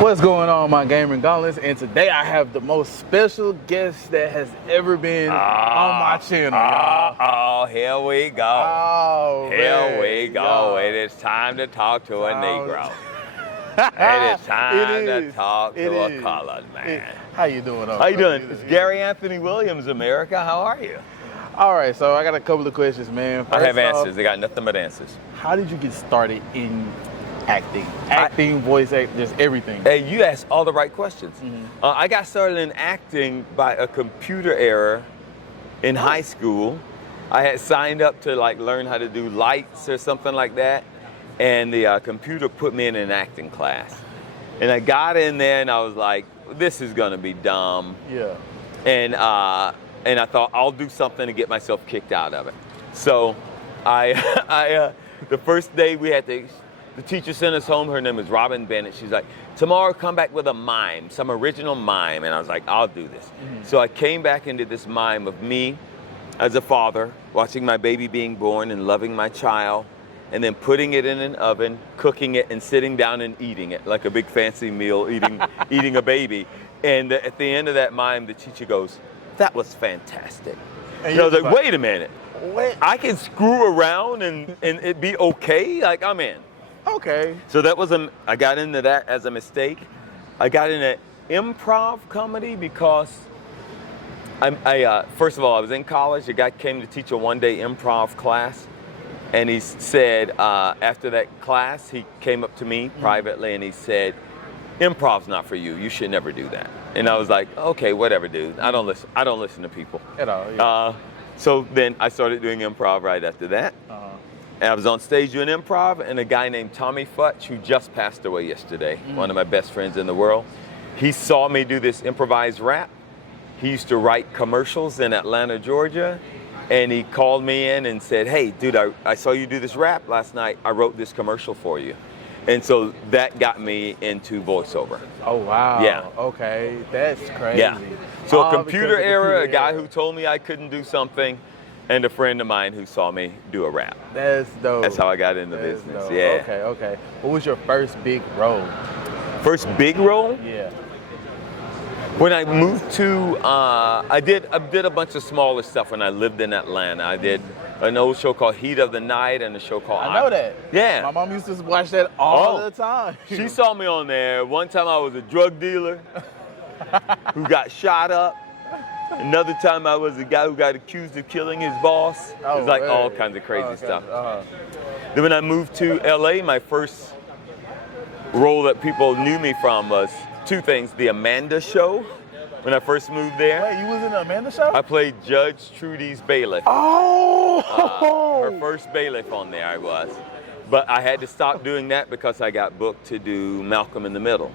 What's going on, my gaming gauntlets? And today I have the most special guest that has ever been on my channel, y'all. Oh, here we go. Oh, Here we go. y'all. It is time to talk to a Negro. It is time to talk to a colored man. How you doing? How you doing? It's Gary Anthony Williams, America. How are you? All right, so I got a couple of questions, man. I have answers. I got nothing but answers. How did you get started in acting? Acting, voice acting, just everything. Hey, you asked all the right questions. I got started in acting by a computer error in high school. I had signed up to learn how to do lights or something like that, and the computer put me in an acting class. And I got in there and I was like, this is gonna be dumb. Yeah. And I thought I'll do something to get myself kicked out of it. So the first day we had the teacher sent us home. Her name was Robin Bennett. She's like, tomorrow come back with a mime, some original mime. And I was like, I'll do this. So I came back and did this mime of me as a father, watching my baby being born and loving my child, and then putting it in an oven, cooking it, and sitting down and eating it like a big fancy meal, eating a baby. And at the end of that mime, the teacher goes, that was fantastic. And I was like, wait a minute. What? I can screw around and it be okay? Like, I'm in. Okay. So that was I got into that as a mistake. I got into improv comedy because first of all, I was in college. A guy came to teach a one-day improv class. And he said, after that class, he came up to me privately and he said, improv's not for you. You should never do that. And I was like, okay, whatever, dude. I don't listen to people. At all, yeah. So then I started doing improv right after that. And I was on stage doing improv, and a guy named Tommy Futch, who just passed away yesterday, one of my best friends in the world, he saw me do this improvised rap. He used to write commercials in Atlanta, Georgia. And he called me in and said, hey, dude, I saw you do this rap last night. I wrote this commercial for you. And so that got me into voiceover. Oh, wow. Yeah. Okay, that's crazy. Yeah. So a All computer because of error, a computer guy error. who told me I couldn't do something, and a friend of mine who saw me do a rap. That's dope. That's how I got into That's business. dope. Yeah. Okay. What was your first big role? First big role? Yeah. When I moved to, I did a bunch of smaller stuff when I lived in Atlanta. I did an old show called Heat of the Night and a show called I know that. Yeah. My mom used to watch that all the time. She saw me on there. One time I was a drug dealer who got shot up. Another time I was a guy who got accused of killing his boss. It was like all kinds of crazy stuff. Then when I moved to LA, my first role that people knew me from was two things. The Amanda Show, when I first moved there. Wait, you was in the Amanda Show? I played Judge Trudy's bailiff. Oh! Her first bailiff on there I was. But I had to stop doing that because I got booked to do Malcolm in the Middle.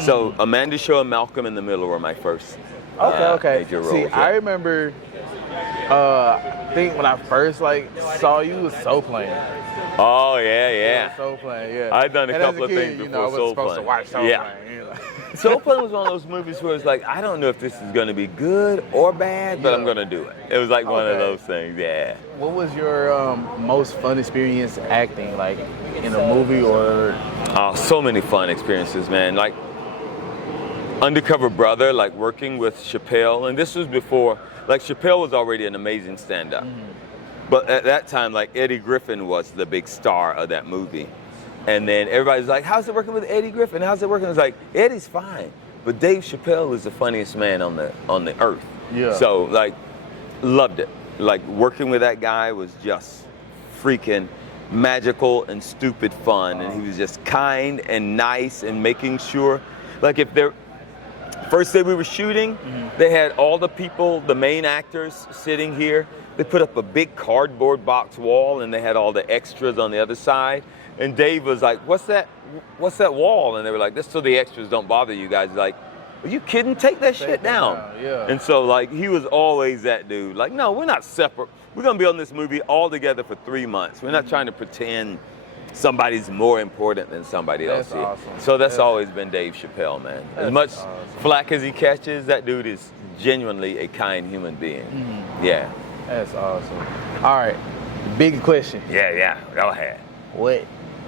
So Amanda Show and Malcolm in the Middle were my first major roles. See, I remember, I think when I first saw you was Soul Plane. Oh, yeah. Soul Plane, yeah. I've done a And couple as a of kid, things you before know, I was Soul supposed Plane. to watch Soul Yeah. Plane. You know? Soul Plane was one of those movies where it's like, I don't know if this is going to be good or bad, but I'm going to do it. It was like one of those things, yeah. What was your most fun experience acting, like in a movie or? Oh, so many fun experiences, man. Like Undercover Brother, like working with Chappelle, and this was before, like Chappelle was already an amazing stand-up. But at that time, like Eddie Griffin was the big star of that movie. And then everybody's like, how's it working with Eddie Griffin? How's it working? It's like, Eddie's fine, but Dave Chappelle is the funniest man on the earth. Yeah. So like, loved it. Like working with that guy was just freaking magical and stupid fun. And he was just kind and nice and making sure, like first day we were shooting, they had all the people, the main actors sitting here. They put up a big cardboard box wall and they had all the extras on the other side. And Dave was like, what's that wall? And they were like, this so the extras don't bother you guys. He's like, are you kidding? Take that shit down. Yeah. And so like, he was always that dude. Like, no, we're not separate. We're gonna be on this movie all together for 3 months. We're not trying to pretend somebody's more important than somebody else That's is. awesome. So that's always been Dave Chappelle, man. As much flack as he catches, that dude is genuinely a kind human being. Yeah. That's awesome. All right, big question. Yeah, go ahead.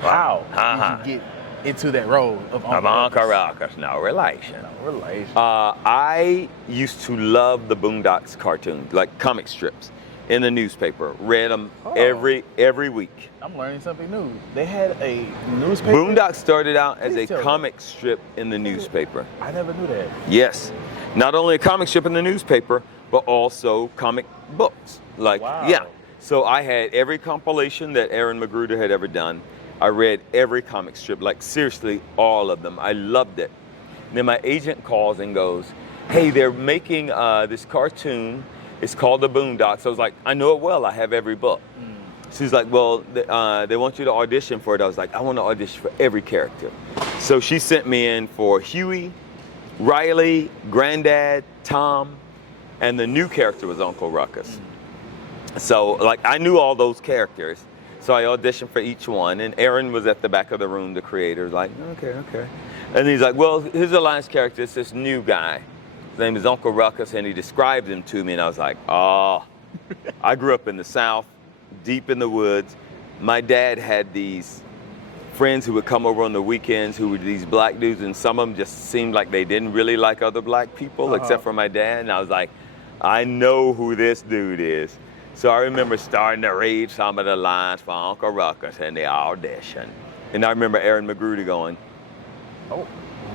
How Uh-huh. did you get into that role of Uncle Ruckus? No relation. No relation. I used to love the Boondocks cartoons, like comic strips in the newspaper. Read them every week. I'm learning something new. They had a newspaper? Boondocks started out as Please a tell comic strip in the newspaper. I never knew that. Yes. Not only a comic strip in the newspaper, but also comic books. Like, Wow. yeah. So I had every compilation that Aaron Magruder had ever done. I read every comic strip, like seriously, all of them. I loved it. And then my agent calls and goes, hey, they're making this cartoon. It's called The Boondocks. I was like, I know it well. I have every book. She's like, well, they want you to audition for it. I was like, I want to audition for every character. So she sent me in for Huey, Riley, Granddad, Tom, and the new character was Uncle Ruckus. So, like, I knew all those characters. So I auditioned for each one, and Aaron was at the back of the room, the creator, like, okay. And he's like, well, here's the last character. It's this new guy. His name is Uncle Ruckus, and he described him to me, and I was like, oh. I grew up in the South, deep in the woods. My dad had these friends who would come over on the weekends who were these black dudes, and some of them just seemed like they didn't really like other black people, except for my dad. And I was like, I know who this dude is. So I remember starting to read some of the lines for Uncle Ruckus in the audition. And I remember Aaron Magruder going, oh.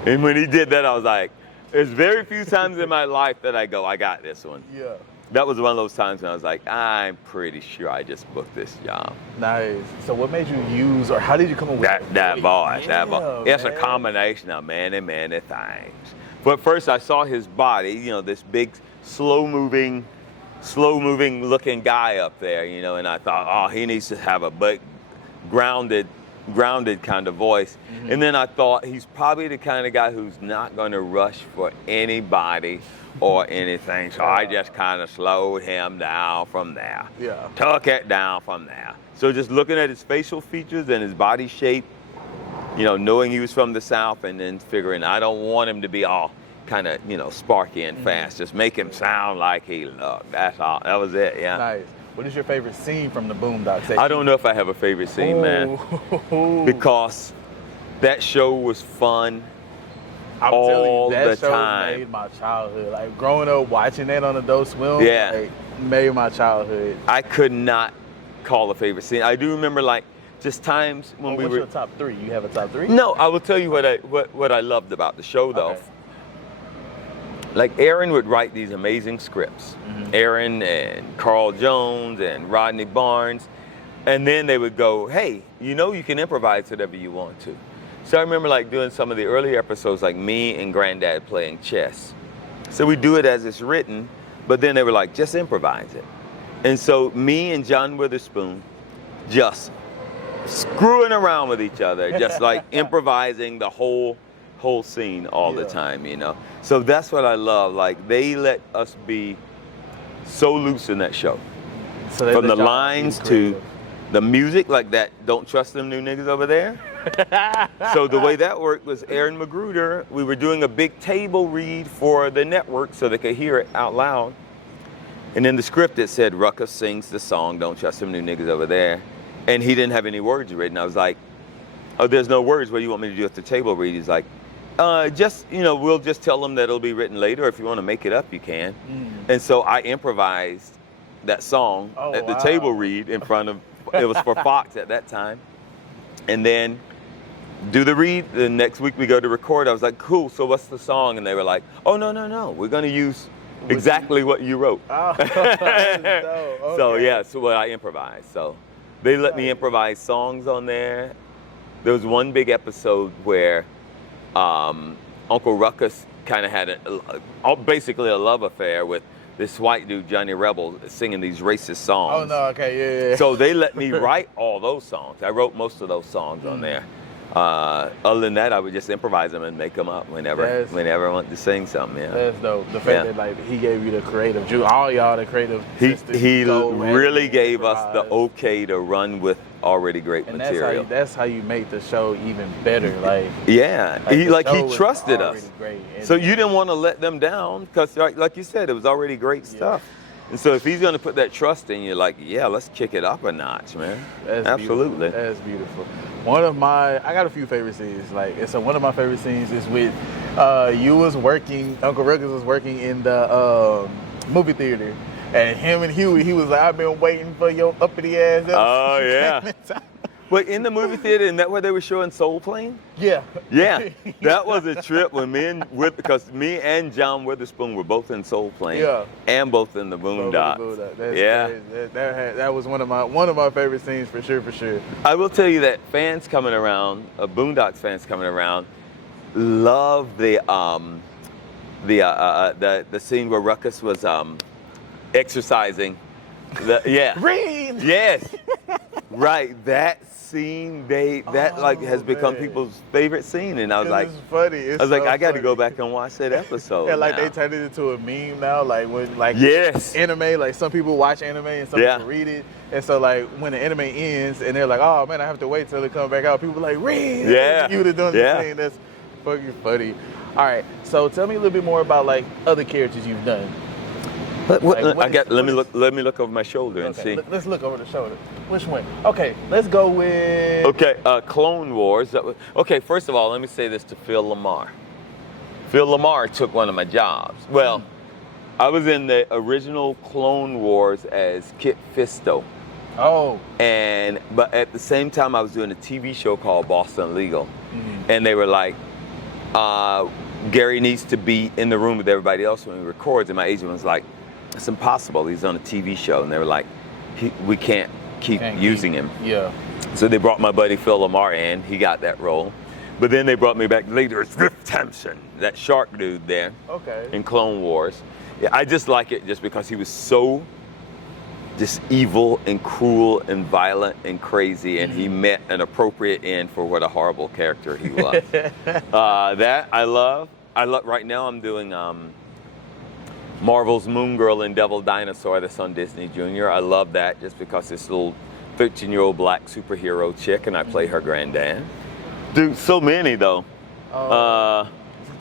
And when he did that, I was like, there's very few times in my life that I go, I got this one. Yeah. That was one of those times when I was like, I'm pretty sure I just booked this job. Nice. So what made you use, or how did you come up with that voice? Yeah, that voice. It's a combination of many things. But first I saw his body, you know, this big, slow-moving looking guy up there, you know, and I thought, oh, he needs to have a big, grounded kind of voice. And then I thought he's probably the kind of guy who's not going to rush for anybody or anything. So I just kind of slowed him down from there. Yeah. Took it down from there. So just looking at his facial features and his body shape, you know, knowing he was from the South, and then figuring I don't want him to be all kind of, you know, sparky and fast. Just make him sound like he looked. That's all. That was it, yeah. Nice. What is your favorite scene from the Boondocks? I don't know if I have a favorite scene, man. Because that show was fun. I'm telling you, that the show time. made my childhood. Like, growing up watching that on Adult Swim, like, made my childhood. I could not call a favorite scene. I do remember, like, just times when we were. What's your top three? You have a top three? No, I will tell you what I loved about the show, though. Okay. Like, Aaron would write these amazing scripts. Aaron and Carl Jones and Rodney Barnes. And then they would go, hey, you know you can improvise whatever you want to. So I remember, like, doing some of the early episodes, like me and Granddad playing chess. So we do it as it's written, but then they were like, just improvise it. And so me and John Witherspoon just screwing around with each other, just like improvising the whole scene all the time, you know. So that's what I love. Like, they let us be so loose in that show. So from the lines to the music, like that, don't trust them new niggas over there. So the way that worked was Aaron Magruder, we were doing a big table read for the network so they could hear it out loud. And in the script it said, Ruckus sings the song, don't trust them new niggas over there. And he didn't have any words written. I was like, oh, there's no words. What do you want me to do at the table read? He's like, just, you know, we'll just tell them that it'll be written later. If you want to make it up, you can. And so I improvised that song at the table read in front of, it was for Fox at that time. And then do the read. The next week we go to record. I was like, cool, so what's the song? And they were like, oh, no. We're going to use exactly what you wrote. Oh, okay. So, yeah, so I improvised. So they let me improvise songs on there. There was one big episode where Uncle Ruckus kind of had basically a love affair with this white dude, Johnny Rebel, singing these racist songs. Oh, no, okay, yeah. So they let me write all those songs. I wrote most of those songs on there. Other than that, I would just improvise them and make them up whenever I wanted to sing something. Yeah. That's dope. The fact that, like, he gave you the creative juice, all y'all the creative. He really gave us the okay to run with already great material. That's how you make the show even better. Like, he trusted us. Great. So you didn't want to let them down because, like you said, it was already great stuff. And so if he's going to put that trust in you, like, yeah, let's kick it up a notch, man. That's Absolutely. Beautiful. That's beautiful. I got a few favorite scenes. So one of my favorite scenes is with Uncle Ruckus was working in the movie theater. And him and Huey, he was like, I've been waiting for your uppity ass. Oh, yeah. Wait, in the movie theater, isn't that where they were showing Soul Plane? Yeah. Yeah, that was a trip when because me and John Witherspoon were both in Soul Plane. Yeah. And both in the Boondocks. That was one of my favorite scenes for sure. I will tell you that fans coming around, Boondocks fans coming around, love the scene where Ruckus was exercising. Reed! Yes. Right. That scene, has become people's favorite scene, and I was like, it's funny. I got to go back and watch that episode. And they turned it into a meme now, yes, anime. Like some people watch anime and some people read it, and so when the anime ends and they're like, oh man, I have to wait till it comes back out. People are like, Reed, you would have done the scene. That's fucking funny. All right, so tell me a little bit more about other characters you've done. Let me look over my shoulder and see. Let's look over the shoulder. Which one? Okay, let's go with. Okay, Clone Wars. Okay, first of all, let me say this to Phil Lamar. Phil Lamar took one of my jobs. Well, I was in the original Clone Wars as Kit Fisto. Oh. But at the same time, I was doing a TV show called Boston Legal, and they were like, Gary needs to be in the room with everybody else when he records, and my agent was like, it's impossible. He's on a TV show. And they were like, we can't keep using him. Yeah. So they brought my buddy Phil Lamar in. He got that role. But then they brought me back later as Griff Thompson, that shark dude there. Okay. In Clone Wars. Yeah, I just like it just because he was so just evil and cruel and violent and crazy, and he met an appropriate end for what a horrible character he was. That I love. Right now I'm doing Marvel's Moon Girl and Devil Dinosaur that's on Disney Junior. I love that just because this little 13-year-old black superhero chick, and I play her granddad. Dude, so many though. Talk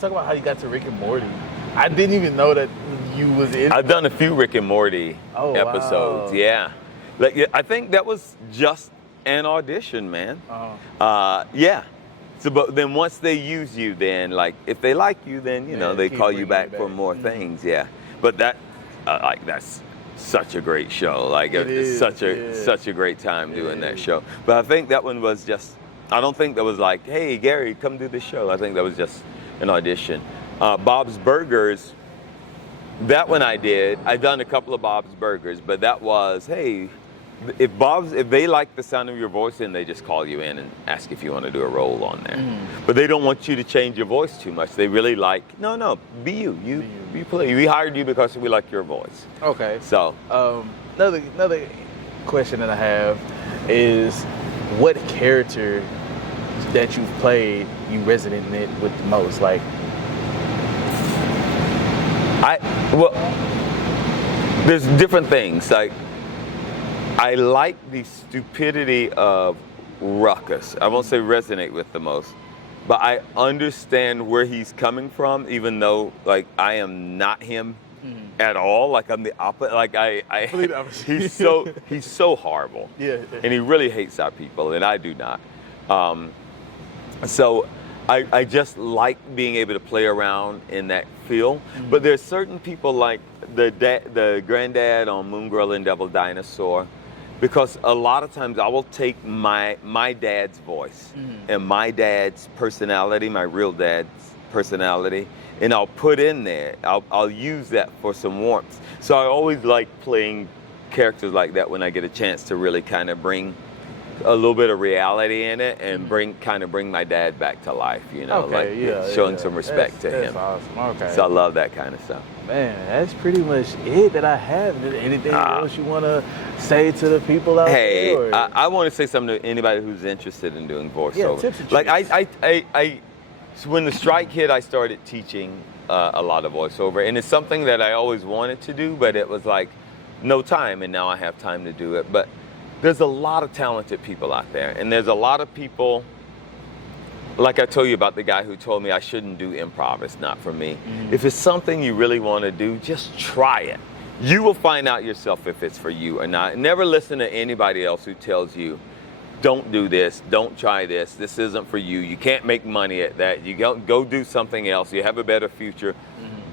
about how you got to Rick and Morty. I didn't even know that you was in. I've done a few Rick and Morty episodes. Wow. Yeah, I think that was just an audition, man. Yeah. So, but then once they use you, then if they like you, then they call you back for more things. Yeah. But that's such a great show. It's such a great time doing that show. But I think that one was just. I don't think that was like, hey Gary, come do this show. I think that was just an audition. Bob's Burgers. That one I did. I've done a couple of Bob's Burgers, but that was, hey, if they like the sound of your voice, then they just call you in and ask if you want to do a role on there. But they don't want you to change your voice too much. They really no, be you. You play. We hired you because we like your voice. Okay. So another question that I have is, what character that you've played you resonate with the most? There's different things. I like the stupidity of Ruckus. I won't say resonate with the most, but I understand where he's coming from, even though I am not him at all. I'm the opposite. He's so horrible. Yeah. And he really hates our people, and I do not. So I just like being able to play around in that feel. But there's certain people like the granddad on Moon Girl and Devil Dinosaur, because a lot of times I will take my dad's voice and my dad's personality, my real dad's personality, and I'll put in there. I'll use that for some warmth. So I always like playing characters like that when I get a chance to really kind of bring a little bit of reality in it and bring my dad back to life, showing some respect to him. That's awesome. Okay. So I love that kind of stuff. Man, that's pretty much it that I have. Anything else you want to say to the people out there? Hey, I want to say something to anybody who's interested in doing voiceover. Yeah, tips and tricks. So when the strike hit, I started teaching a lot of voiceover, and it's something that I always wanted to do, but it was no time, and now I have time to do it. But there's a lot of talented people out there, and there's a lot of people, like I told you about the guy who told me I shouldn't do improv, it's not for me. If it's something you really want to do, just try it. You will find out yourself if it's for you or not. Never listen to anybody else who tells you, don't do this, don't try this, this isn't for you, you can't make money at that, you go do something else, you have a better future.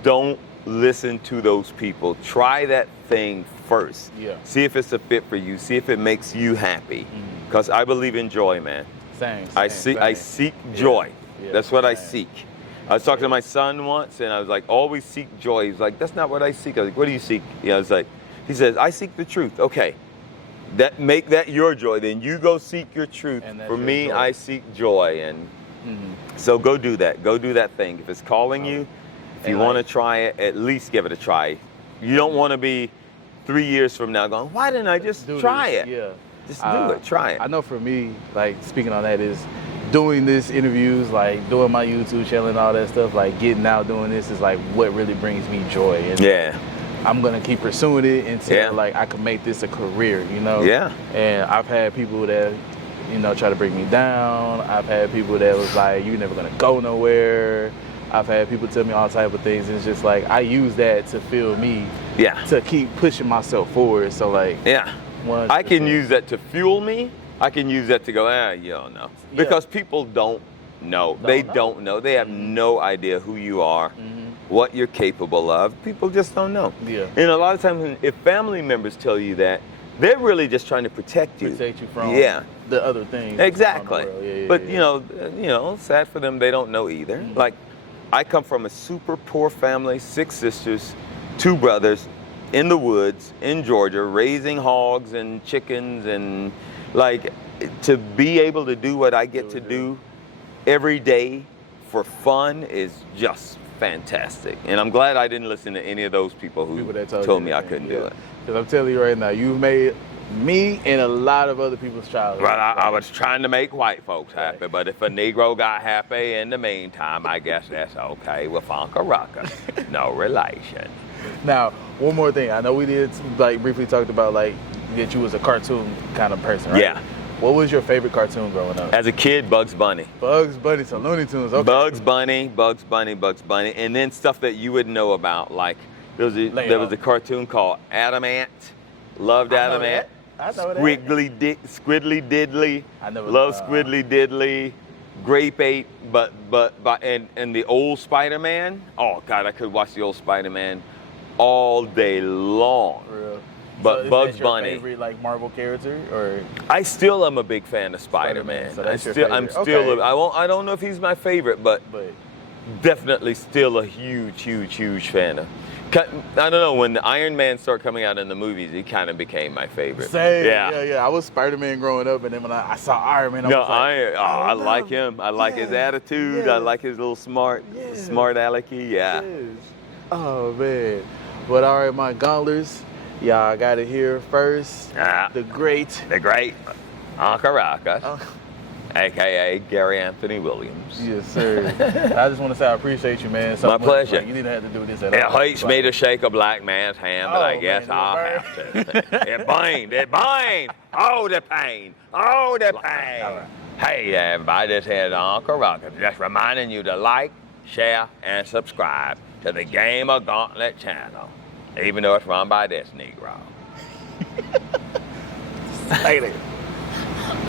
Don't listen to those people. Try that thing first. See if it's a fit for you, see if it makes you happy. Because I believe in joy, man. I seek joy. That's what I seek. I was talking to my son once, and I was like, always seek joy. He's like, that's not what I seek. I was like, what do you seek? I was like, he says, I seek the truth. Okay, make that your joy. Then you go seek your truth. For me, joy. I seek joy, and so go do that. Go do that thing. If it's calling you, if you want to try it, at least give it a try. You don't want to be 3 years from now going, why didn't I just try it? Just do it. Try it. I know for me, like speaking on that is, doing this interviews, like doing my YouTube channel and all that stuff, like getting out doing this is like what really brings me joy. And I'm gonna keep pursuing it until like I can make this a career, you know? And I've had people that, you know, try to bring me down. I've had people that was like, you're never gonna go nowhere. I've had people tell me all type of things. And it's just like, I use that to fuel me to keep pushing myself forward. So like, I can use that to fuel me. I can use that to go, you don't know. Because people don't know. They don't know. They have no idea who you are, what you're capable of. People just don't know. And a lot of times, if family members tell you that, they're really just trying to protect you. Protect you from the other things. Exactly. But you know, sad for them, they don't know either. Like, I come from a super poor family, 6 sisters, 2 brothers, in the woods, in Georgia, raising hogs and chickens, and like, to be able to do what I get to do every day for fun is just fantastic. And I'm glad I didn't listen to any of those people who told me I couldn't do it. Because I'm telling you right now, you've made me and a lot of other people's childhood. Well, I was trying to make white folks happy, but if a Negro got happy in the meantime, I guess that's okay with Uncle Ruckus. No relation. Now, one more thing. I know we did like briefly talked about like that you was a cartoon kind of person, right? What was your favorite cartoon growing up? As a kid, Bugs Bunny. Bugs Bunny, so Looney Tunes. Okay. Bugs Bunny, and then stuff that you would know about, like there was a cartoon called Adam Ant. Loved Adam Ant. I know that. Squiddly Diddly. I never love Squiddly Diddly. Grape Ape, and the old Spider-Man. Oh God, I could watch the old Spider-Man all day long. For real. But so Bugs your Bunny. Favorite like Marvel character, or I still am a big fan of Spider-Man. So that's your favorite. I don't know if he's my favorite, but definitely still a huge fan of. I don't know, when the Iron Man started coming out in the movies, he kind of became my favorite. Same. Yeah. I was Spider-Man growing up, and then when I saw Iron Man, I like him. I like his attitude. I like his little smart alecky. Yes. Oh man. But all right, my gauntlers, y'all got it here first. The great Uncle Ruckus, a.k.a. Gary Anthony Williams. Yes, sir. I just want to say I appreciate you, man. So my pleasure. Like, you didn't have to do this at all. It hurts me to shake a black man's hand, but I guess I'll have to. It burned. Oh, the pain. Right. Hey, everybody, this is Uncle Ruckus. Just reminding you to like, share, and subscribe to the GamerGauntlet channel, even though it's run by this Negro. Later.